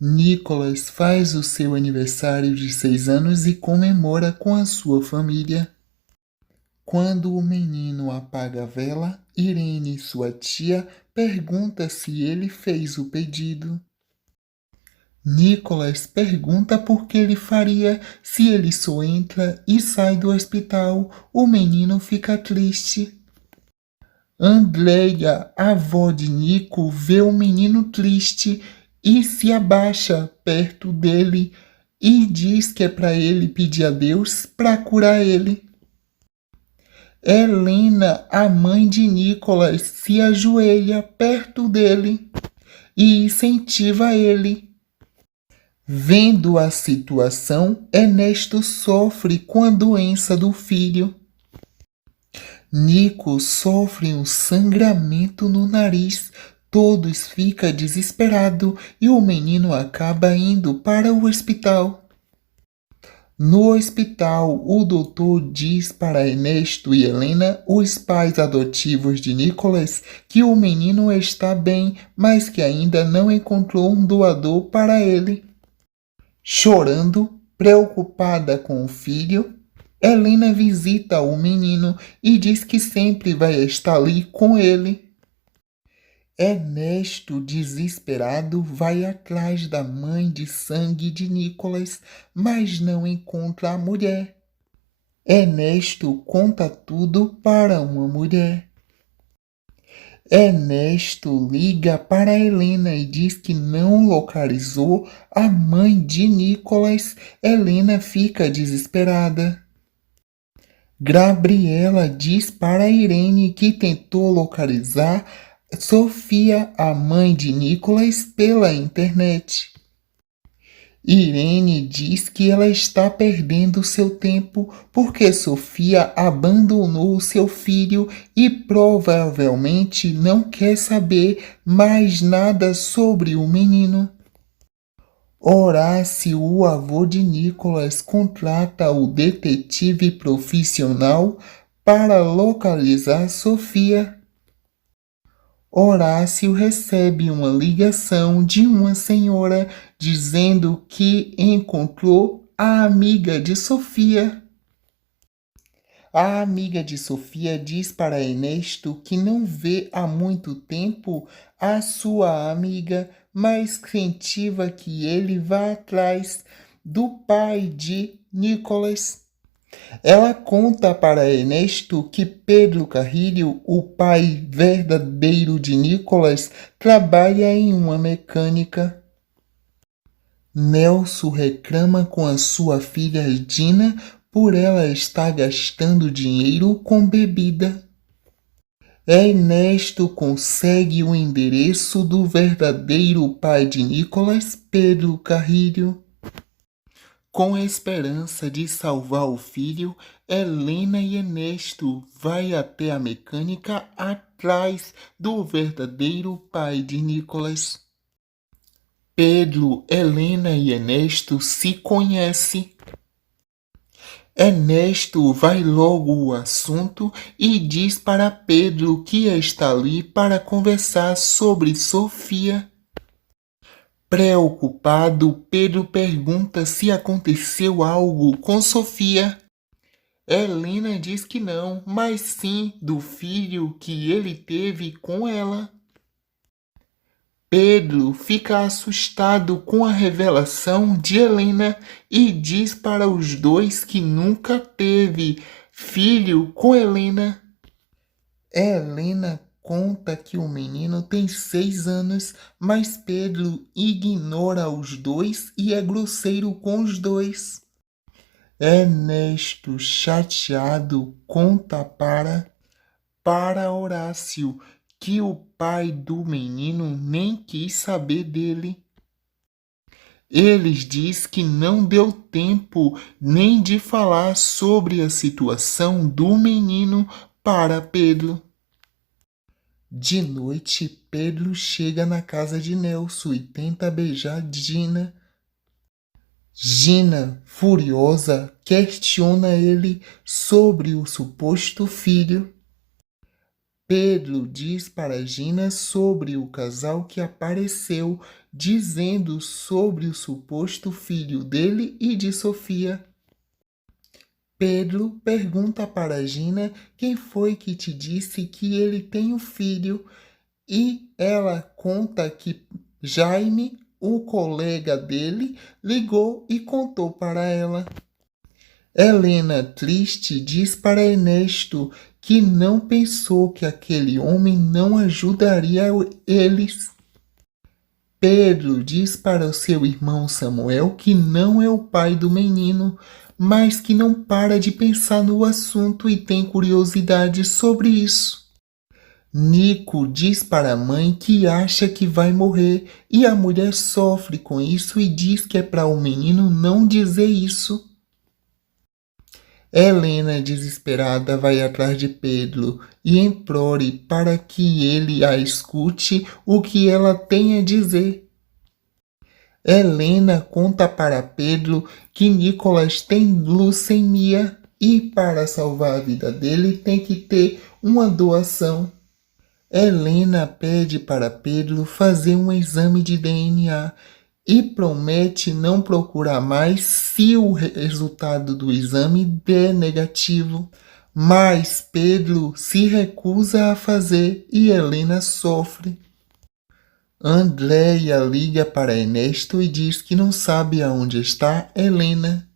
Nicholas faz o seu aniversário de 6 anos e comemora com a sua família. Quando o menino apaga a vela, Irene, sua tia, pergunta se ele fez o pedido. Nicholas pergunta por que ele faria se ele só entra e sai do hospital. O menino fica triste. Andrea, a avó de Nico, vê o menino triste e se abaixa perto dele e diz que é para ele pedir a Deus para curar ele. Helena, a mãe de Nicholas, se ajoelha perto dele e incentiva ele. Vendo a situação, Ernesto sofre com a doença do filho. Nico sofre um sangramento no nariz. Todos ficam desesperados e o menino acaba indo para o hospital. No hospital, o doutor diz para Ernesto e Helena, os pais adotivos de Nicholas, que o menino está bem, mas que ainda não encontrou um doador para ele. Chorando, preocupada com o filho, Helena visita o menino e diz que sempre vai estar ali com ele. Ernesto, desesperado, vai atrás da mãe de sangue de Nicholas, mas não encontra a mulher. Ernesto conta tudo para uma mulher. Ernesto liga para Helena e diz que não localizou a mãe de Nicholas. Helena fica desesperada. Gabriela diz para Irene que tentou localizar Sofia, a mãe de Nicholas, pela internet. Irene diz que ela está perdendo seu tempo porque Sofia abandonou seu filho e provavelmente não quer saber mais nada sobre o menino. Horácio, o avô de Nicholas, contrata o detetive profissional para localizar Sofia. Horácio recebe uma ligação de uma senhora dizendo que encontrou a amiga de Sofia. A amiga de Sofia diz para Ernesto que não vê há muito tempo a sua amiga, mas incentiva que ele vá atrás do pai de Nicholas. Ela conta para Ernesto que Pedro Carrilho, o pai verdadeiro de Nicholas, trabalha em uma mecânica. Nelson reclama com a sua filha Dina por ela estar gastando dinheiro com bebida. Ernesto consegue o endereço do verdadeiro pai de Nicholas, Pedro Carrilho. Com a esperança de salvar o filho, Helena e Ernesto vai até a mecânica atrás do verdadeiro pai de Nicholas. Pedro, Helena e Ernesto se conhecem. Ernesto vai logo ao assunto e diz para Pedro que está ali para conversar sobre Sofia. Preocupado, Pedro pergunta se aconteceu algo com Sofia. Helena diz que não, mas sim do filho que ele teve com ela. Pedro fica assustado com a revelação de Helena e diz para os dois que nunca teve filho com Helena. Helena conta que o menino tem 6 anos, mas Pedro ignora os dois e é grosseiro com os dois. Ernesto, chateado, conta para Horácio que o pai do menino nem quis saber dele. Eles diz que não deu tempo nem de falar sobre a situação do menino para Pedro. De noite, Pedro chega na casa de Nelson e tenta beijar Gina. Gina, furiosa, questiona ele sobre o suposto filho. Pedro diz para Gina sobre o casal que apareceu, dizendo sobre o suposto filho dele e de Sofia. Pedro pergunta para Gina quem foi que te disse que ele tem um filho, e ela conta que Jaime, o colega dele, ligou e contou para ela. Helena, triste, diz para Ernesto que não pensou que aquele homem não ajudaria eles. Pedro diz para o seu irmão Samuel que não é o pai do menino, mas que não para de pensar no assunto e tem curiosidade sobre isso. Nico diz para a mãe que acha que vai morrer e a mulher sofre com isso e diz que é para o menino não dizer isso. Helena, desesperada, vai atrás de Pedro e implore para que ele a escute o que ela tem a dizer. Helena conta para Pedro que Nicolas tem leucemia e para salvar a vida dele tem que ter uma doação. Helena pede para Pedro fazer um exame de DNA e promete não procurar mais se o resultado do exame der negativo. Mas Pedro se recusa a fazer e Helena sofre. Andréia liga para Ernesto e diz que não sabe aonde está Helena.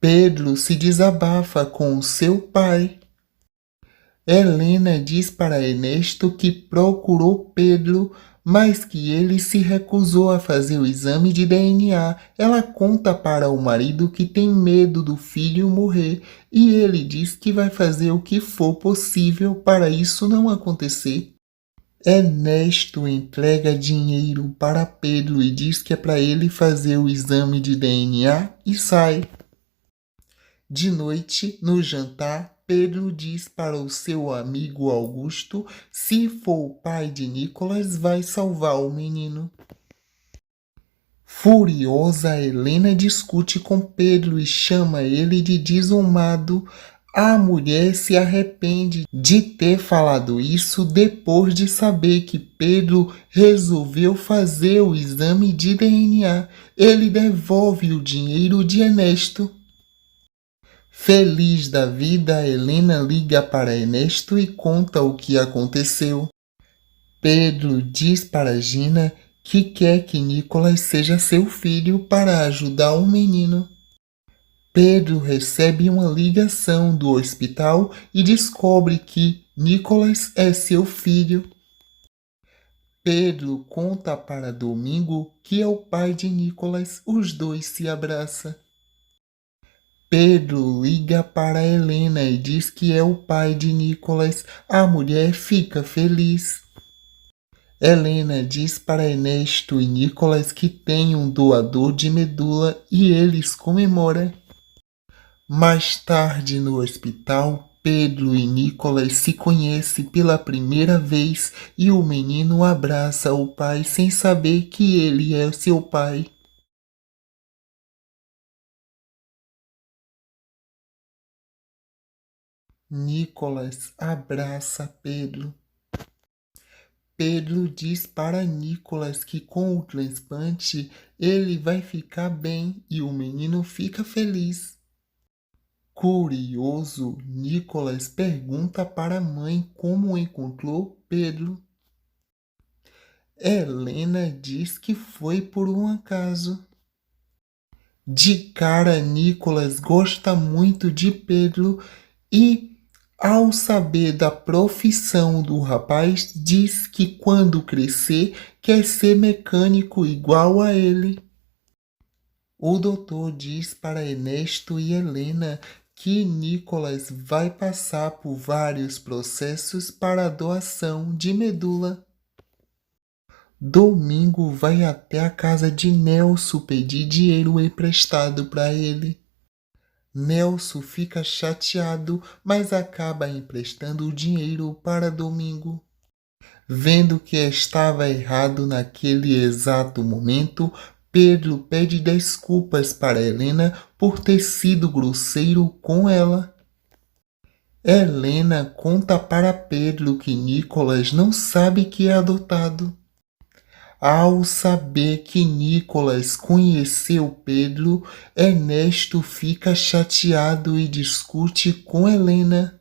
Pedro se desabafa com o seu pai. Helena diz para Ernesto que procurou Pedro, mas que ele se recusou a fazer o exame de DNA. Ela conta para o marido que tem medo do filho morrer e ele diz que vai fazer o que for possível para isso não acontecer. Ernesto entrega dinheiro para Pedro e diz que é para ele fazer o exame de DNA e sai. De noite, no jantar, Pedro diz para o seu amigo Augusto se for o pai de Nicolas, vai salvar o menino. Furiosa, Helena discute com Pedro e chama ele de desonrado. A mulher se arrepende de ter falado isso depois de saber que Pedro resolveu fazer o exame de DNA. Ele devolve o dinheiro de Ernesto. Feliz da vida, Helena liga para Ernesto e conta o que aconteceu. Pedro diz para Gina que quer que Nicolas seja seu filho para ajudar o menino. Pedro recebe uma ligação do hospital e descobre que Nicolas é seu filho. Pedro conta para Domingo que é o pai de Nicolas, os dois se abraçam. Pedro liga para Helena e diz que é o pai de Nicolas. A mulher fica feliz. Helena diz para Ernesto e Nicolas que tem um doador de medula e eles comemoram. Mais tarde no hospital, Pedro e Nicolas se conhecem pela primeira vez e o menino abraça o pai sem saber que ele é seu pai. Nicolas abraça Pedro. Pedro diz para Nicolas que com o transplante ele vai ficar bem e o menino fica feliz. Curioso, Nicolas pergunta para a mãe como encontrou Pedro. Helena diz que foi por um acaso. De cara, Nicolas gosta muito de Pedro e, ao saber da profissão do rapaz, diz que quando crescer quer ser mecânico igual a ele. O doutor diz para Ernesto e Helena que Nicolas vai passar por vários processos para a doação de medula. Domingo vai até a casa de Nelson pedir dinheiro emprestado para ele. Nelson fica chateado, mas acaba emprestando o dinheiro para Domingo. Vendo que estava errado naquele exato momento, Pedro pede desculpas para Helena por ter sido grosseiro com ela. Helena conta para Pedro que Nicolas não sabe que é adotado. Ao saber que Nicolas conheceu Pedro, Ernesto fica chateado e discute com Helena.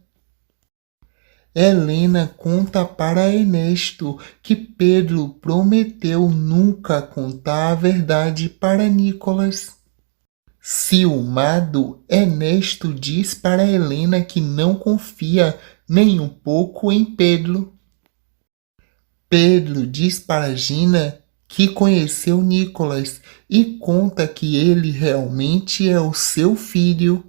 Helena conta para Ernesto que Pedro prometeu nunca contar a verdade para Nicolas. Ciumado, Ernesto diz para Helena que não confia nem um pouco em Pedro. Pedro diz para Gina que conheceu Nicolas e conta que ele realmente é o seu filho.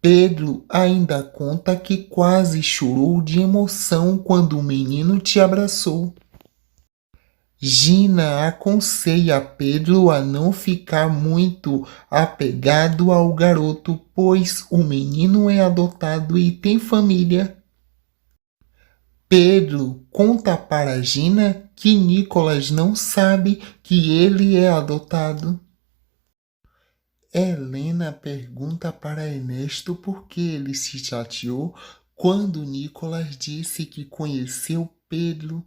Pedro ainda conta que quase chorou de emoção quando o menino te abraçou. Gina aconselha Pedro a não ficar muito apegado ao garoto, pois o menino é adotado e tem família. Pedro conta para Gina que Nicolas não sabe que ele é adotado. Helena pergunta para Ernesto por que ele se chateou quando Nicolas disse que conheceu Pedro.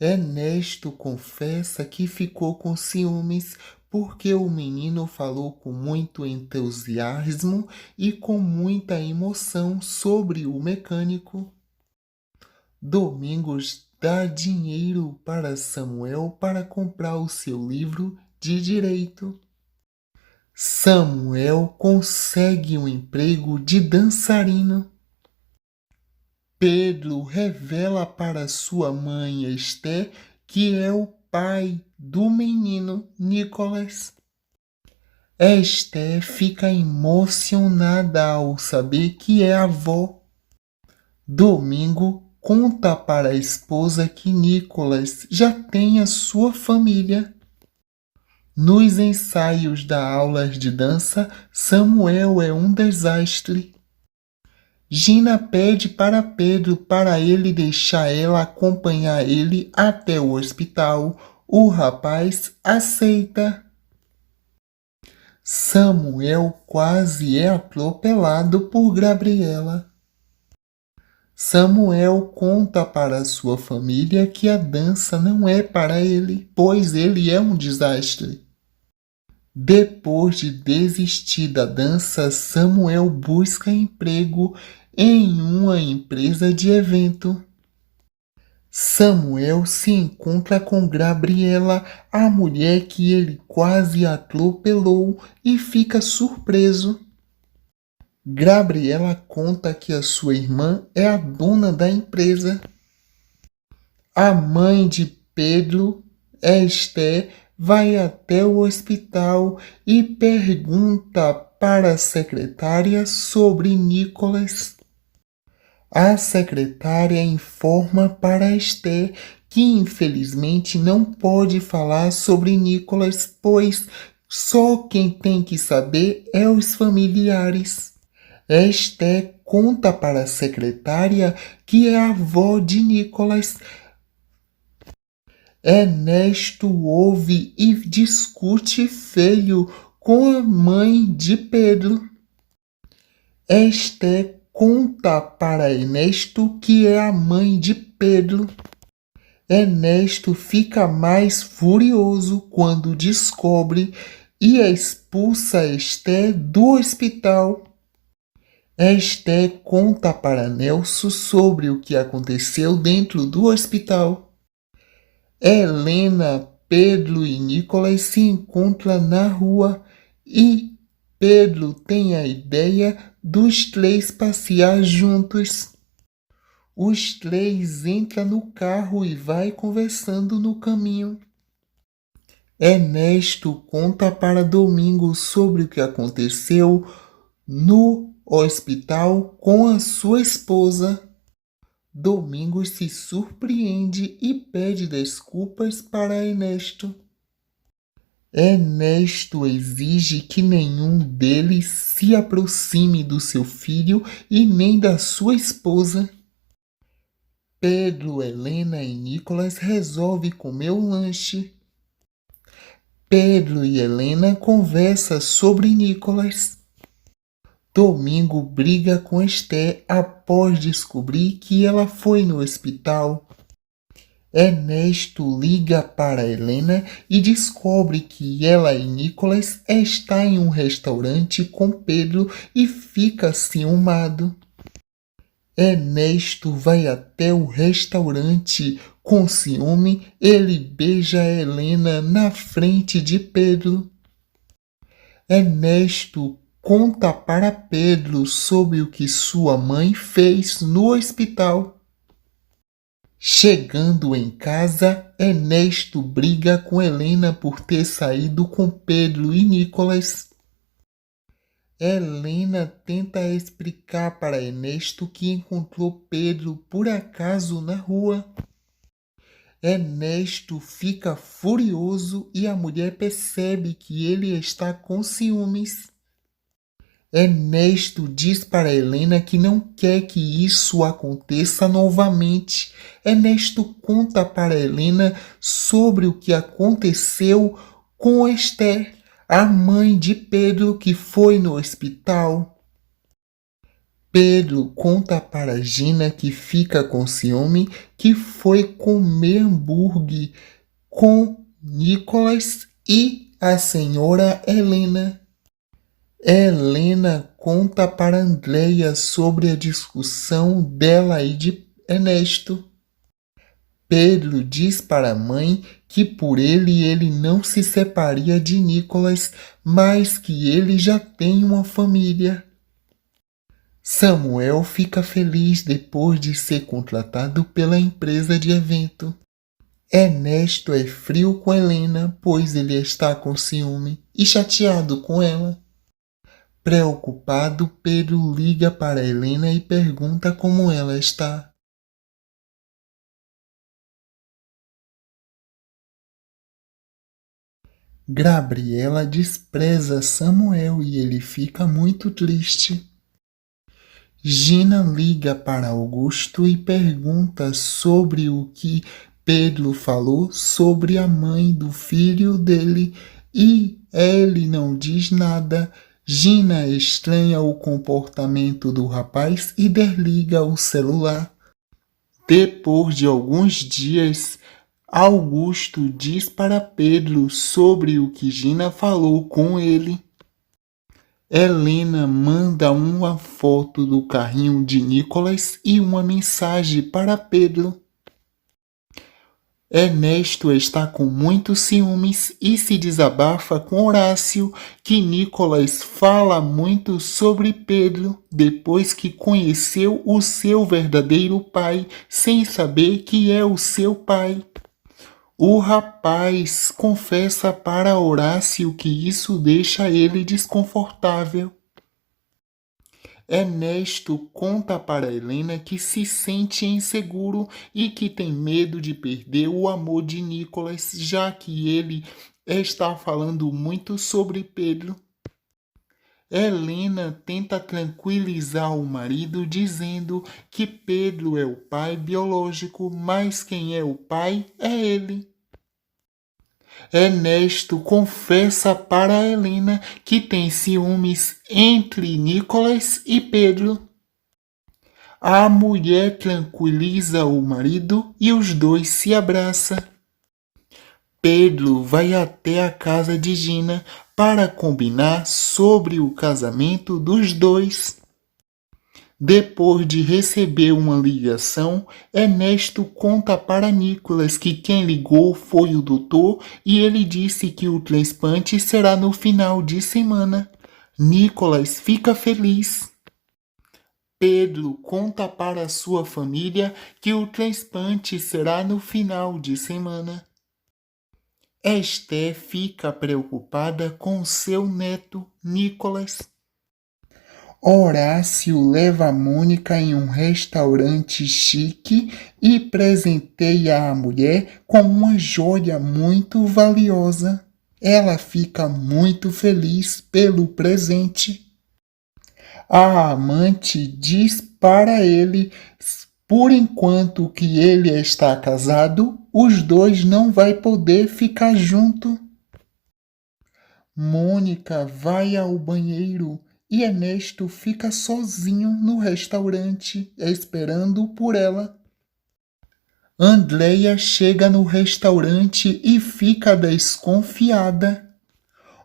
Ernesto confessa que ficou com ciúmes porque o menino falou com muito entusiasmo e com muita emoção sobre o mecânico. Domingos dá dinheiro para Samuel para comprar o seu livro de direito. Samuel consegue um emprego de dançarino. Pedro revela para sua mãe Esther que é o pai do menino Nicolas. Esther fica emocionada ao saber que é avó. Domingo conta para a esposa que Nicolas já tem a sua família. Nos ensaios da aulas de dança, Samuel é um desastre. Gina pede para Pedro para ele deixar ela acompanhar ele até o hospital. O rapaz aceita. Samuel quase é atropelado por Gabriela. Samuel conta para sua família que a dança não é para ele, pois ele é um desastre. Depois de desistir da dança, Samuel busca emprego em uma empresa de evento. Samuel se encontra com Gabriela, a mulher que ele quase atropelou, e fica surpreso. Gabriela conta que a sua irmã é a dona da empresa. A mãe de Pedro, Esther, vai até o hospital e pergunta para a secretária sobre Nicolas. A secretária informa para Esther que infelizmente não pode falar sobre Nicolas, pois só quem tem que saber é os familiares. Esther conta para a secretária que é a avó de Nicolas. Ernesto ouve e discute feio com a mãe de Pedro. Esther conta para Ernesto que é a mãe de Pedro. Ernesto fica mais furioso quando descobre e expulsa Esther do hospital. Esther conta para Nelson sobre o que aconteceu dentro do hospital. Helena, Pedro e Nicolas se encontram na rua e Pedro tem a ideia dos três passear juntos. Os três entram no carro e vai conversando no caminho. Ernesto conta para Domingos sobre o que aconteceu no hospital com a sua esposa. Domingos se surpreende e pede desculpas para Ernesto. Ernesto exige que nenhum deles se aproxime do seu filho e nem da sua esposa. Pedro, Helena e Nicolas resolvem comer o lanche. Pedro e Helena conversam sobre Nicolas. Domingo briga com Esther após descobrir que ela foi no hospital. Ernesto liga para Helena e descobre que ela e Nicholas estão em um restaurante com Pedro e fica ciumado. Ernesto vai até o restaurante. Com ciúme, ele beija Helena na frente de Pedro. Ernesto conta para Pedro sobre o que sua mãe fez no hospital. Chegando em casa, Ernesto briga com Helena por ter saído com Pedro e Nicholas. Helena tenta explicar para Ernesto que encontrou Pedro por acaso na rua. Ernesto fica furioso e a mulher percebe que ele está com ciúmes. Ernesto diz para Helena que não quer que isso aconteça novamente. Ernesto conta para Helena sobre o que aconteceu com Esther, a mãe de Pedro que foi no hospital. Pedro conta para Gina, que fica com ciúme, que foi comer hambúrguer com Nicholas e a senhora Helena. Helena conta para Andreia sobre a discussão dela e de Ernesto. Pedro diz para a mãe que por ele não se separaria de Nicholas, mas que ele já tem uma família. Samuel fica feliz depois de ser contratado pela empresa de evento. Ernesto é frio com Helena, pois ele está com ciúme e chateado com ela. Preocupado, Pedro liga para Helena e pergunta como ela está. Gabriela despreza Samuel e ele fica muito triste. Gina liga para Augusto e pergunta sobre o que Pedro falou sobre a mãe do filho dele e ele não diz nada. Gina estranha o comportamento do rapaz e desliga o celular. Depois de alguns dias, Augusto diz para Pedro sobre o que Gina falou com ele. Helena manda uma foto do carrinho de Nicholas e uma mensagem para Pedro. Ernesto está com muitos ciúmes e se desabafa com Horácio que Nicholas fala muito sobre Pedro depois que conheceu o seu verdadeiro pai sem saber que é o seu pai. O rapaz confessa para Horácio que isso deixa ele desconfortável. Ernesto conta para Helena que se sente inseguro e que tem medo de perder o amor de Nicholas, já que ele está falando muito sobre Pedro. Helena tenta tranquilizar o marido dizendo que Pedro é o pai biológico, mas quem é o pai é ele. Ernesto confessa para Helena que tem ciúmes entre Nicholas e Pedro. A mulher tranquiliza o marido e os dois se abraçam. Pedro vai até a casa de Gina para combinar sobre o casamento dos dois. Depois de receber uma ligação, Ernesto conta para Nicholas que quem ligou foi o doutor e ele disse que o transplante será no final de semana. Nicholas fica feliz. Pedro conta para sua família que o transplante será no final de semana. Esther fica preocupada com seu neto, Nicholas. Horácio leva Mônica em um restaurante chique e presenteia a mulher com uma joia muito valiosa. Ela fica muito feliz pelo presente. A amante diz para ele, por enquanto que ele está casado, os dois não vai poder ficar junto. Mônica vai ao banheiro e Ernesto fica sozinho no restaurante, esperando por ela. Andreia chega no restaurante e fica desconfiada.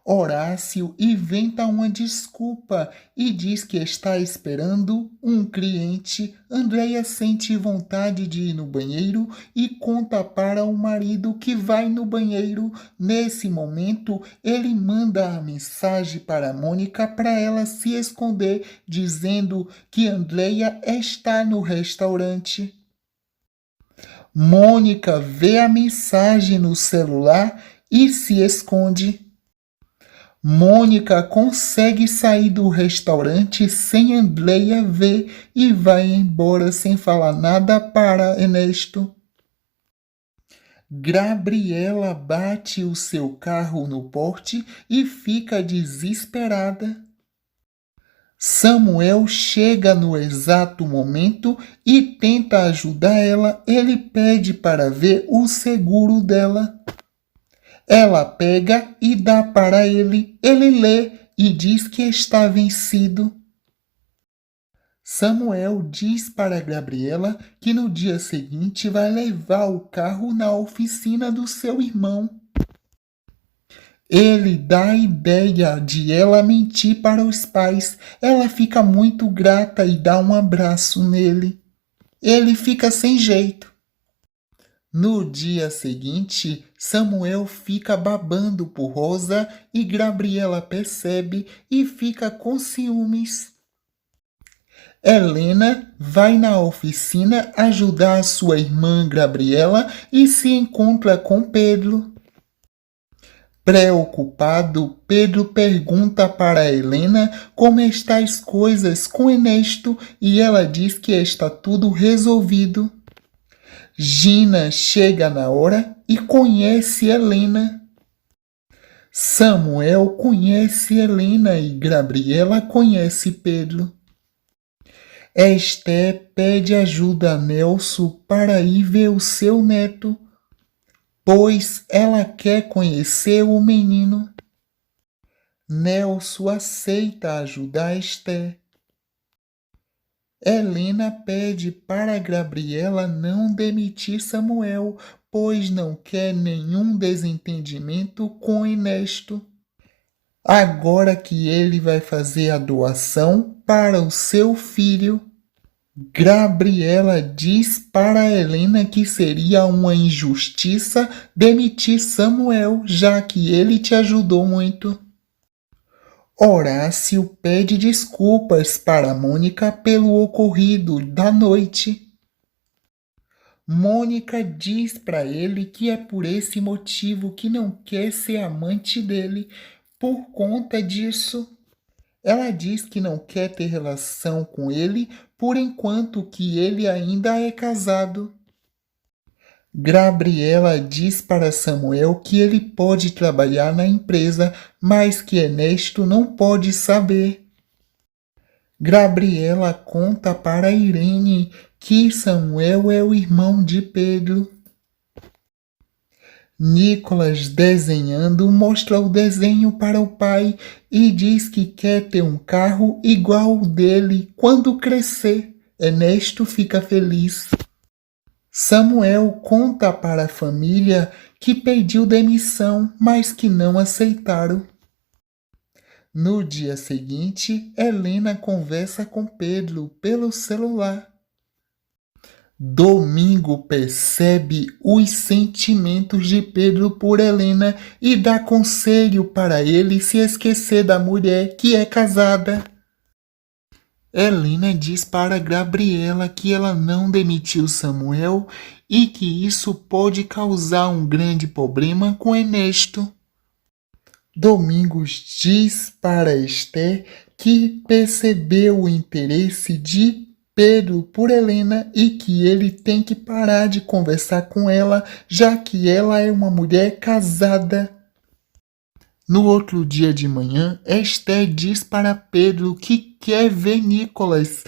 Horácio inventa uma desculpa e diz que está esperando um cliente. Andreia sente vontade de ir no banheiro e conta para o marido que vai no banheiro. Nesse momento, ele manda a mensagem para Mônica para ela se esconder, dizendo que Andreia está no restaurante. Mônica vê a mensagem no celular e se esconde. Mônica consegue sair do restaurante sem Andreia ver e vai embora sem falar nada para Ernesto. Gabriela bate o seu carro no porte e fica desesperada. Samuel chega no exato momento e tenta ajudar ela. Ele pede para ver o seguro dela. Ela pega e dá para ele. Ele lê e diz que está vencido. Samuel diz para Gabriela que no dia seguinte vai levar o carro na oficina do seu irmão. Ele dá a ideia de ela mentir para os pais. Ela fica muito grata e dá um abraço nele. Ele fica sem jeito. No dia seguinte, Samuel fica babando por Rosa e Gabriela percebe e fica com ciúmes. Helena vai na oficina ajudar sua irmã Gabriela e se encontra com Pedro. Preocupado, Pedro pergunta para Helena como estão as coisas com Ernesto e ela diz que está tudo resolvido. Gina chega na hora e conhece Helena. Samuel conhece Helena e Gabriela conhece Pedro. Esther pede ajuda a Nelson para ir ver o seu neto, pois ela quer conhecer o menino. Nelson aceita ajudar Esther. Helena pede para Gabriela não demitir Samuel, pois não quer nenhum desentendimento com Ernesto. Agora que ele vai fazer a doação para o seu filho, Gabriela diz para Helena que seria uma injustiça demitir Samuel, já que ele te ajudou muito. Horácio pede desculpas para Mônica pelo ocorrido da noite. Mônica diz para ele que é por esse motivo que não quer ser amante dele. Por conta disso, ela diz que não quer ter relação com ele por enquanto que ele ainda é casado. Gabriela diz para Samuel que ele pode trabalhar na empresa, mas que Ernesto não pode saber. Gabriela conta para Irene que Samuel é o irmão de Pedro. Nicolas, desenhando, mostra o desenho para o pai e diz que quer ter um carro igual ao dele quando crescer. Ernesto fica feliz. Samuel conta para a família que pediu demissão, mas que não aceitaram. No dia seguinte, Helena conversa com Pedro pelo celular. Domingo percebe os sentimentos de Pedro por Helena e dá conselho para ele se esquecer da mulher que é casada. Helena diz para Gabriela que ela não demitiu Samuel e que isso pode causar um grande problema com Ernesto. Domingos diz para Esther que percebeu o interesse de Pedro por Helena e que ele tem que parar de conversar com ela, já que ela é uma mulher casada. No outro dia de manhã, Esther diz para Pedro que quer ver Nicolas,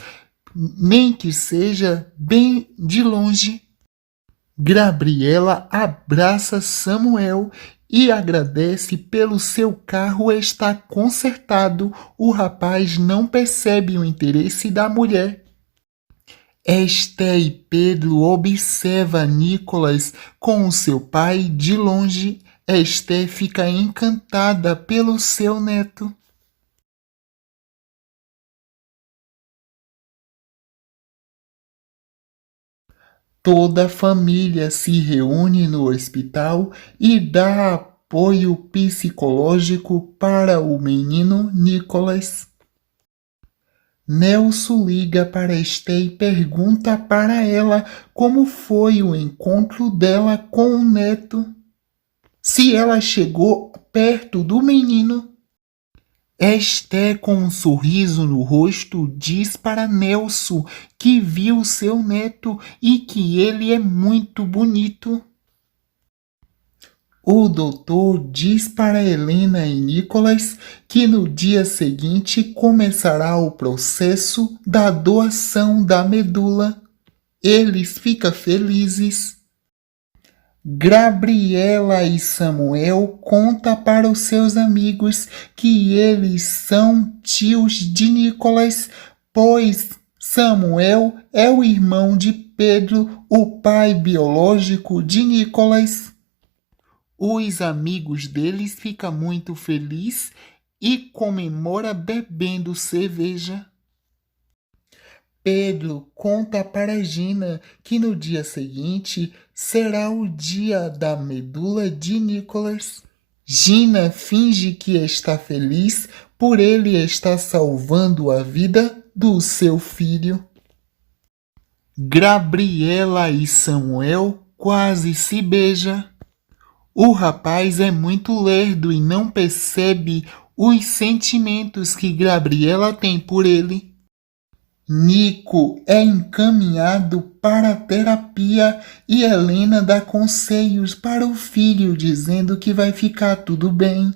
nem que seja bem de longe. Gabriela abraça Samuel e agradece pelo seu carro estar consertado. O rapaz não percebe o interesse da mulher. Esté e Pedro observa Nicolas com o seu pai de longe. Esté fica encantada pelo seu neto. Toda a família se reúne no hospital e dá apoio psicológico para o menino Nicolas. Nelson liga para Esté e pergunta para ela como foi o encontro dela com o neto. Se ela chegou perto do menino. Esté, com um sorriso no rosto, diz para Nelson que viu seu neto e que ele é muito bonito. O doutor diz para Helena e Nicolas que no dia seguinte começará o processo da doação da medula. Eles ficam felizes. Gabriela e Samuel contam para os seus amigos que eles são tios de Nicolas, pois Samuel é o irmão de Pedro, o pai biológico de Nicolas. Os amigos deles ficam muito felizes e comemoram bebendo cerveja. Pedro conta para Gina que no dia seguinte será o dia da medula de Nicolas. Gina finge que está feliz por ele estar salvando a vida do seu filho. Gabriela e Samuel quase se beijam. O rapaz é muito lerdo e não percebe os sentimentos que Gabriela tem por ele. Nico é encaminhado para a terapia e Helena dá conselhos para o filho, dizendo que vai ficar tudo bem.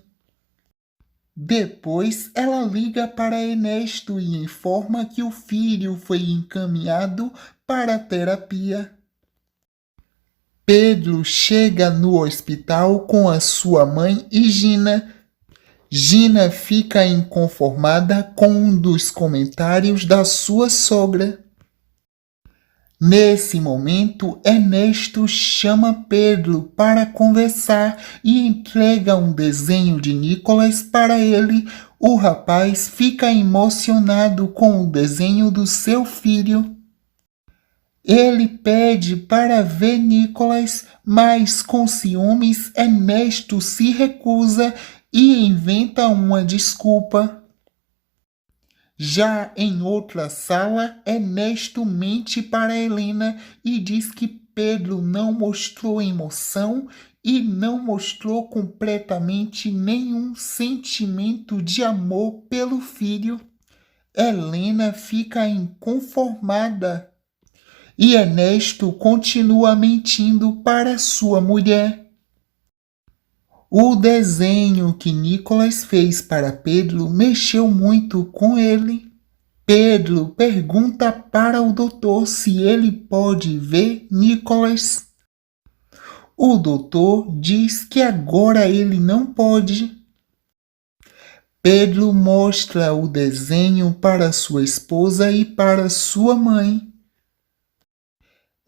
Depois, ela liga para Ernesto e informa que o filho foi encaminhado para a terapia. Pedro chega no hospital com a sua mãe e Gina. Gina fica inconformada com um dos comentários da sua sogra. Nesse momento, Ernesto chama Pedro para conversar e entrega um desenho de Nicolas para ele. O rapaz fica emocionado com o desenho do seu filho. Ele pede para ver Nicolas, mas com ciúmes, Ernesto se recusa e inventa uma desculpa. Já em outra sala, Ernesto mente para Helena e diz que Pedro não mostrou emoção e não mostrou completamente nenhum sentimento de amor pelo filho. Helena fica inconformada e Ernesto continua mentindo para sua mulher. O desenho que Nicolas fez para Pedro mexeu muito com ele. Pedro pergunta para o doutor se ele pode ver Nicolas. O doutor diz que agora ele não pode. Pedro mostra o desenho para sua esposa e para sua mãe.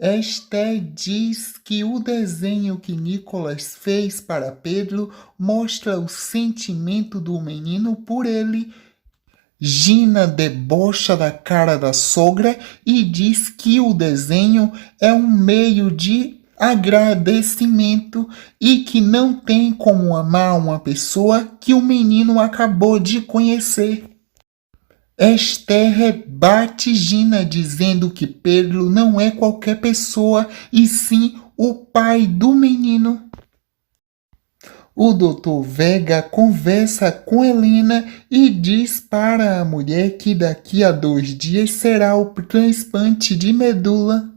Esther diz que o desenho que Nicolas fez para Pedro mostra o sentimento do menino por ele. Gina debocha da cara da sogra e diz que o desenho é um meio de agradecimento e que não tem como amar uma pessoa que o menino acabou de conhecer. Esther rebate Gina dizendo que Pedro não é qualquer pessoa e sim o pai do menino. O Dr. Vega conversa com Helena e diz para a mulher que daqui a 2 dias será o transplante de medula.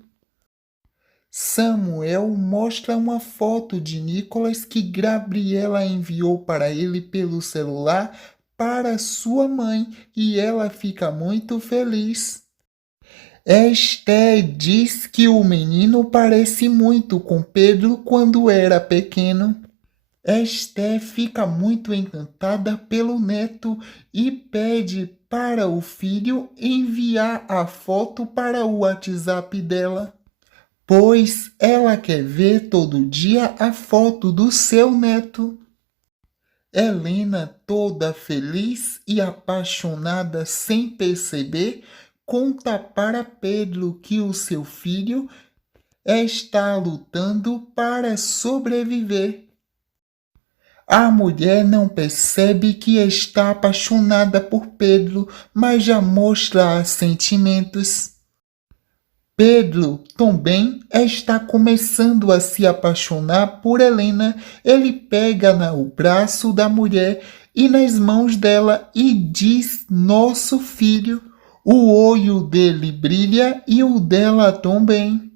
Samuel mostra uma foto de Nicolas que Gabriela enviou para ele pelo celular para sua mãe e ela fica muito feliz. Esther diz que o menino parece muito com Pedro quando era pequeno. Esther fica muito encantada pelo neto e pede para o filho enviar a foto para o WhatsApp dela, pois ela quer ver todo dia a foto do seu neto. Helena, toda feliz e apaixonada sem perceber, conta para Pedro que o seu filho está lutando para sobreviver. A mulher não percebe que está apaixonada por Pedro, mas já mostra sentimentos. Pedro também está começando a se apaixonar por Helena. Ele pega o braço da mulher e nas mãos dela e diz: Nosso filho. O olho dele brilha e o dela também.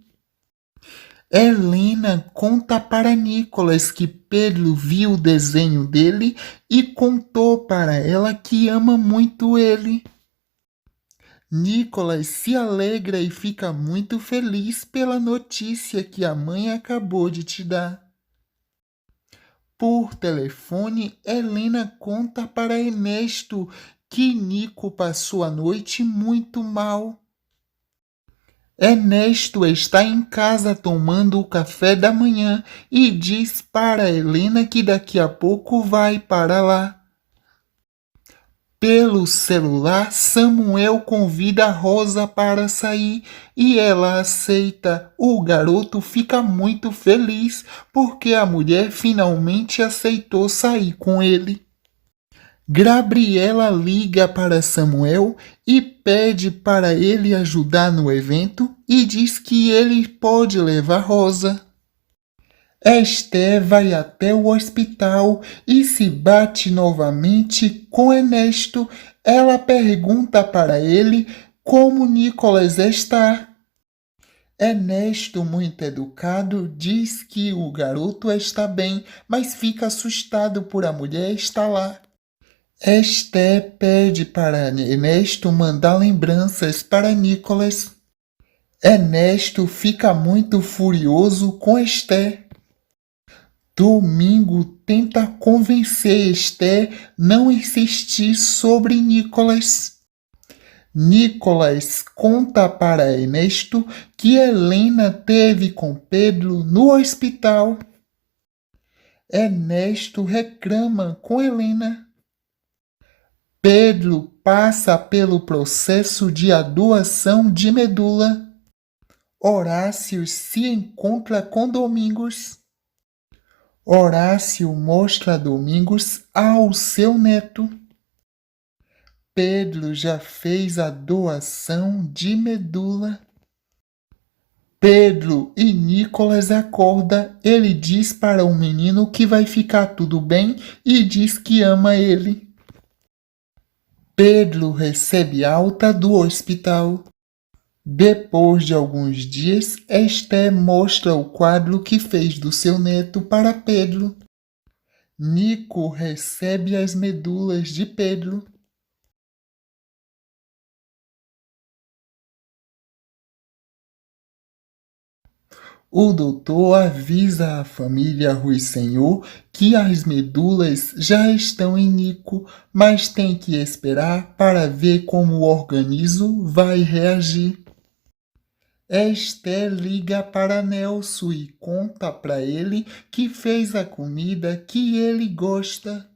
Helena conta para Nicolas que Pedro viu o desenho dele e contou para ela que ama muito ele. Nicolas se alegra e fica muito feliz pela notícia que a mãe acabou de te dar. Por telefone, Helena conta para Ernesto que Nico passou a noite muito mal. Ernesto está em casa tomando o café da manhã e diz para Helena que daqui a pouco vai para lá. Pelo celular, Samuel convida Rosa para sair e ela aceita. O garoto fica muito feliz porque a mulher finalmente aceitou sair com ele. Gabriela liga para Samuel e pede para ele ajudar no evento e diz que ele pode levar Rosa. Esther vai até o hospital e se bate novamente com Ernesto. Ela pergunta para ele como Nicolas está. Ernesto, muito educado, diz que o garoto está bem, mas fica assustado por a mulher estar lá. Esther pede para Ernesto mandar lembranças para Nicolas. Ernesto fica muito furioso com Esther. Domingo tenta convencer Esther não insistir sobre Nicolas. Nicolas conta para Ernesto que Helena teve com Pedro no hospital. Ernesto reclama com Helena. Pedro passa pelo processo de doação de medula. Horácio se encontra com Domingos. Horácio mostra Domingos ao seu neto. Pedro já fez a doação de medula. Pedro e Nicolas acordam. Ele diz para o menino que vai ficar tudo bem e diz que ama ele. Pedro recebe alta do hospital. Depois de alguns dias, Esther mostra o quadro que fez do seu neto para Pedro. Nico recebe as medulas de Pedro. O doutor avisa a família Ruisenhor que as medulas já estão em Nico, mas tem que esperar para ver como o organismo vai reagir. Esther liga para Nelson e conta para ele que fez a comida que ele gosta.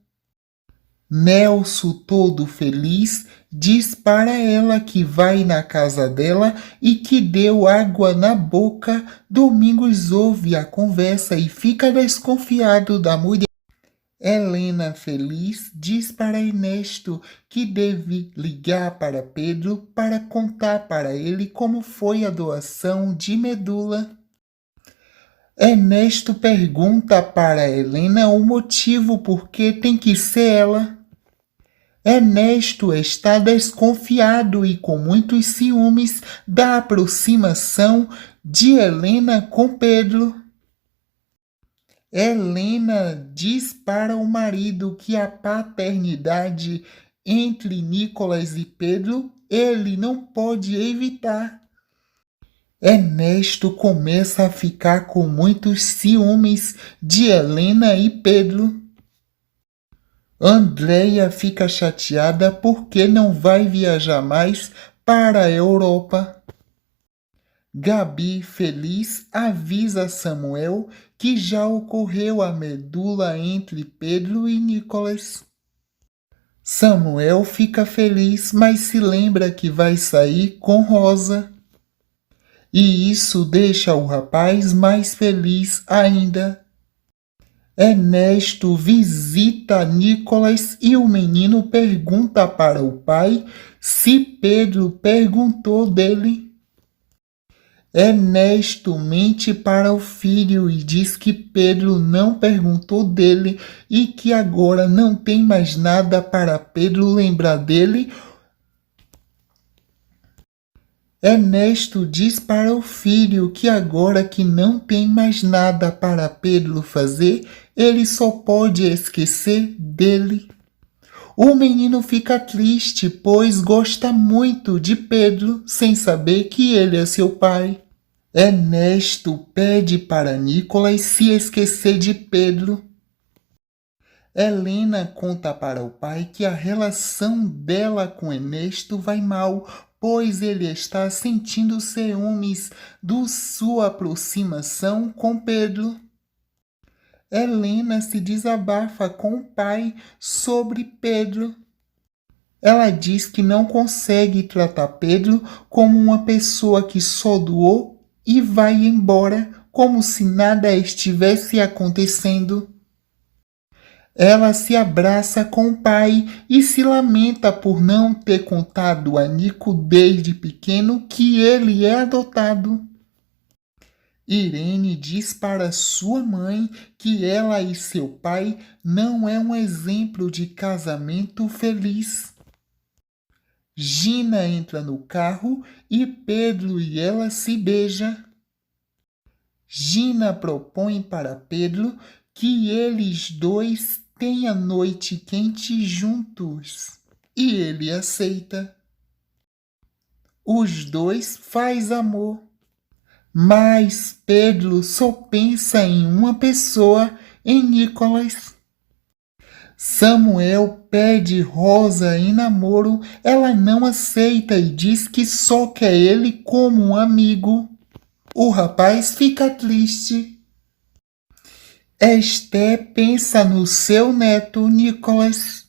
Nelson, todo feliz, diz para ela que vai na casa dela e que deu água na boca. Domingos ouve a conversa e fica desconfiado da mulher. Helena, feliz, diz para Ernesto que deve ligar para Pedro para contar para ele como foi a doação de medula. Ernesto pergunta para Helena o motivo por que tem que ser ela. Ernesto está desconfiado e com muitos ciúmes da aproximação de Helena com Pedro. Helena diz para o marido que a paternidade entre Nicolas e Pedro ele não pode evitar. Ernesto começa a ficar com muitos ciúmes de Helena e Pedro. Andreia fica chateada porque não vai viajar mais para a Europa. Gabi, feliz, avisa Samuel que já ocorreu a medula entre Pedro e Nicolas. Samuel fica feliz, mas se lembra que vai sair com Rosa. E isso deixa o rapaz mais feliz ainda. Ernesto visita Nicolas e o menino pergunta para o pai se Pedro perguntou dele. Ernesto mente para o filho e diz que Pedro não perguntou dele e que agora não tem mais nada para Pedro lembrar dele. Ernesto diz para o filho que agora que não tem mais nada para Pedro fazer, ele só pode esquecer dele. O menino fica triste, pois gosta muito de Pedro, sem saber que ele é seu pai. Ernesto pede para Nicolas se esquecer de Pedro. Helena conta para o pai que a relação dela com Ernesto vai mal, pois ele está sentindo ciúmes de sua aproximação com Pedro. Helena se desabafa com o pai sobre Pedro. Ela diz que não consegue tratar Pedro como uma pessoa que só doou e vai embora como se nada estivesse acontecendo. Ela se abraça com o pai e se lamenta por não ter contado a Nico desde pequeno que ele é adotado. Irene diz para sua mãe que ela e seu pai não é um exemplo de casamento feliz. Gina entra no carro e Pedro e ela se beijam. Gina propõe para Pedro que eles dois tenham noite quente juntos e ele aceita. Os dois faz amor, mas Pedro só pensa em uma pessoa, em Nicolas. Samuel pede Rosa em namoro, ela não aceita e diz que só quer ele como um amigo. O rapaz fica triste. Esther pensa no seu neto Nicolas.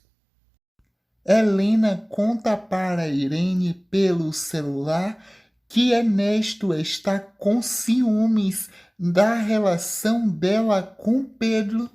Helena conta para Irene pelo celular que Ernesto está com ciúmes da relação dela com Pedro.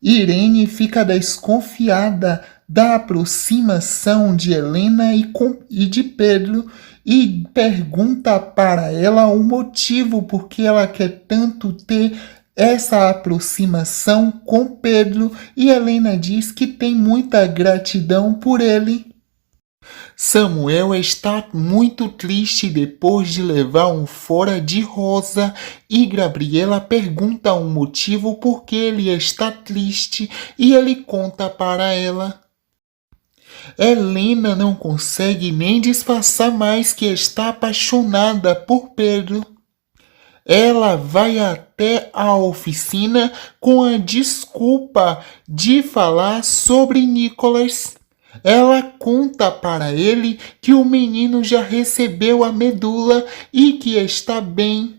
Irene fica desconfiada da aproximação de Helena e de Pedro e pergunta para ela o motivo por que ela quer tanto ter essa aproximação com Pedro, e Helena diz que tem muita gratidão por ele. Samuel está muito triste depois de levar um fora de Rosa e Gabriela pergunta o motivo por que ele está triste e ele conta para ela. Helena não consegue nem disfarçar mais que está apaixonada por Pedro. Ela vai até a oficina com a desculpa de falar sobre Nicolas. Ela conta para ele que o menino já recebeu a medula e que está bem.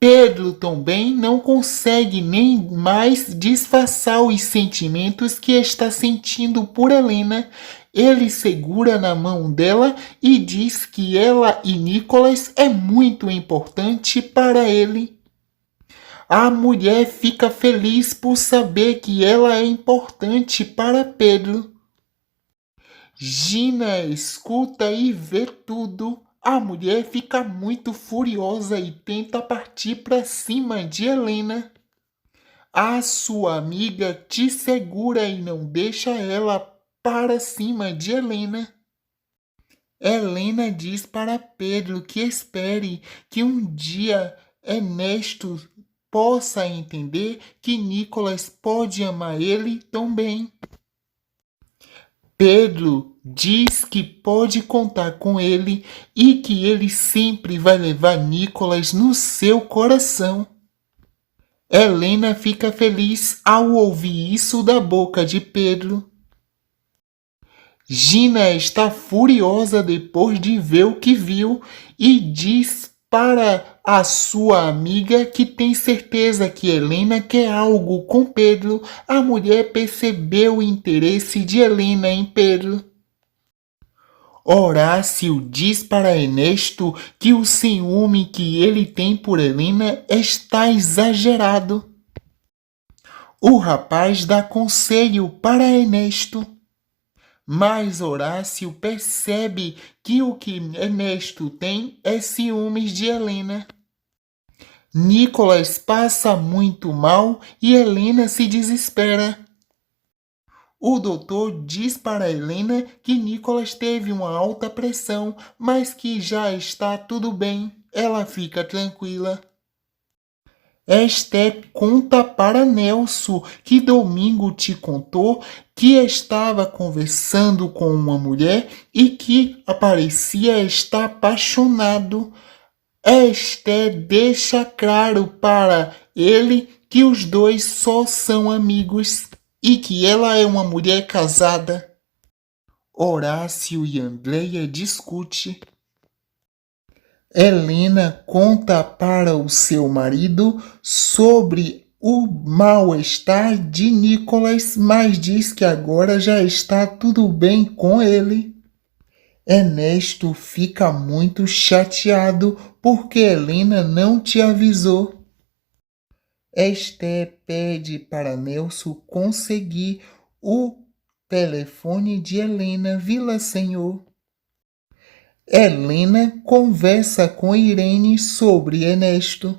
Pedro também não consegue nem mais disfarçar os sentimentos que está sentindo por Helena. Ele segura na mão dela e diz que ela e Nicolas é muito importante para ele. A mulher fica feliz por saber que ela é importante para Pedro. Gina escuta e vê tudo. A mulher fica muito furiosa e tenta partir para cima de Helena. A sua amiga te segura e não deixa ela para cima de Helena. Helena diz para Pedro que espere que um dia Ernesto possa entender que Nicolas pode amar ele também. Pedro diz que pode contar com ele e que ele sempre vai levar Nicolas no seu coração. Helena fica feliz ao ouvir isso da boca de Pedro. Gina está furiosa depois de ver o que viu e diz para a sua amiga que tem certeza que Helena quer algo com Pedro. A mulher percebeu o interesse de Helena em Pedro. Horácio diz para Ernesto que o ciúme que ele tem por Helena está exagerado. O rapaz dá conselho para Ernesto. Mas Horácio percebe que o que Ernesto tem é ciúmes de Helena. Nicolas passa muito mal e Helena se desespera. O doutor diz para Helena que Nicolas teve uma alta pressão, mas que já está tudo bem. Ela fica tranquila. Esté conta para Nelson que domingo te contou que estava conversando com uma mulher e que parecia estar apaixonado. Esté deixa claro para ele que os dois só são amigos e que ela é uma mulher casada. Horácio e Andreia discutem. Helena conta para o seu marido sobre o mal-estar de Nicolas, mas diz que agora já está tudo bem com ele. Ernesto fica muito chateado porque Helena não te avisou. Esther pede para Nelson conseguir o telefone de Helena Villasenhor. Helena conversa com Irene sobre Ernesto.